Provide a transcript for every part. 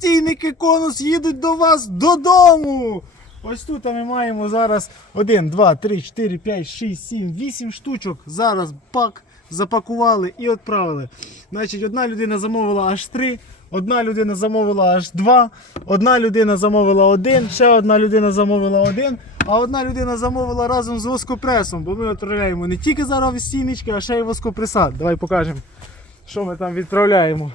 відстійники конус їдуть до вас додому. Ось тут ми маємо зараз 1, 2, 3, 4, 5, 6, 7, 8 штучок. Зараз пак запакували і відправили. Значить, одна людина замовила аж 3, одна людина замовила аж 2, одна людина замовила 1, ще одна людина замовила 1, а одна людина замовила разом з воскопресом, бо ми відправляємо не тільки зараз відстійнички, а ще й воскопреса. Давай покажемо, що ми там відправляємо.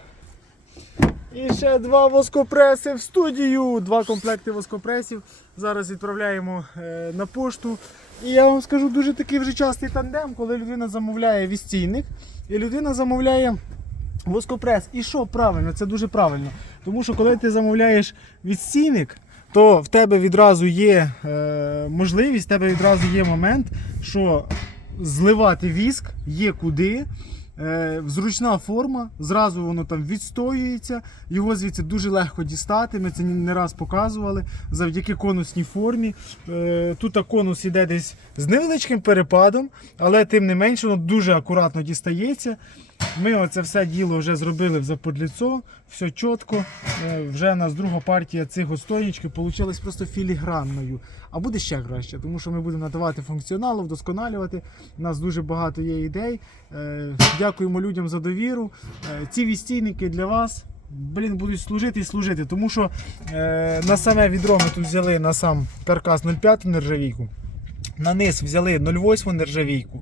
І ще два воскопреси в студію. Два комплекти воскопресів. Зараз відправляємо е, на пошту. І я вам скажу дуже такий вже частий тандем, коли людина замовляє відстійник і людина замовляє воскопрес. І що правильно? Це дуже правильно. Тому що коли ти замовляєш відстійник, то в тебе відразу є е, можливість, в тебе відразу є момент, що зливати віск є куди. Е, зручна форма, зразу воно там відстоюється, його звідси дуже легко дістати. Ми це не раз показували завдяки конусній формі. Е, Тут конус іде десь з невеличким перепадом, але тим не менше воно дуже акуратно дістається. Ми оце все діло вже зробили в заподліцо, все чітко. Е, Вже у нас друга партія цих отстойничків вийшла просто філігранною. А буде ще краще, тому що ми будемо надавати функціоналу, вдосконалювати. У нас дуже багато є ідей. Е, Дякуємо людям за довіру. Е, Ці відстійники для вас. Блін, будуть служити і служити, тому що на саме відро ми тут взяли на сам каркас 0,5 нержавійку, на низ взяли 0,8 нержавійку.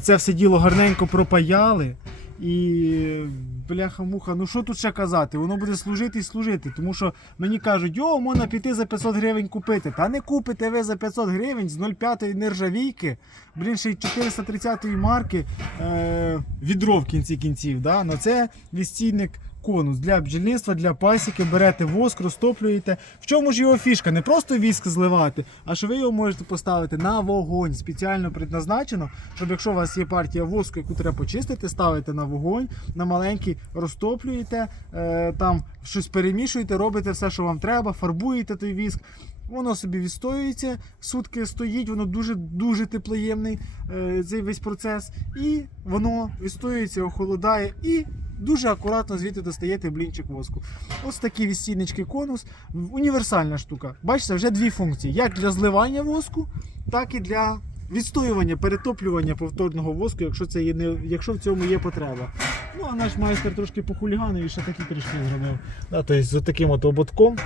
Це все діло гарненько пропаяли. І бляха-муха, ну що тут ще казати? Воно буде служити і служити. Тому що мені кажуть, о, можна піти за 500 гривень купити. Та не купите ви за 500 гривень з 0,5 нержавійки, блін, ще й 430 марки е, відро в кінці кінців. Да? Ну це відстійник конус для бджільництва, для пасіки. Берете воск, розтоплюєте. В чому ж його фішка? Не просто віск зливати, а що ви його можете поставити на вогонь. Спеціально предназначено, щоб якщо у вас є партія воску, яку треба почистити, ставите на вогонь, на маленький розтоплюєте, е, там щось перемішуєте, робите все, що вам треба, фарбуєте той віск. Воно собі відстоюється, сутки стоїть, воно дуже дуже теплоємний е, цей весь процес. І воно відстоюється, охолодає і дуже акуратно звідти достаєте блінчик воску. Ось такі відстійнички конус. Універсальна штука. Бачите, вже дві функції: як для зливання воску, так і для відстоювання, перетоплювання повторного воску, якщо, це є не, якщо в цьому є потреба. Ну, а наш майстер трошки похуліганив і ще такі трішки зробив. Да, тобто з таким от ободком.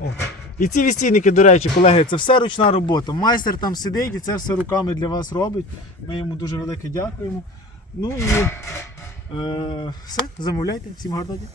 О. І ці відстійники, до речі, колеги, це все ручна робота. Майстер там сидить і це все руками для вас робить. Ми йому дуже велике дякуємо. Ну і все, замовляйте. Всім гарного дня.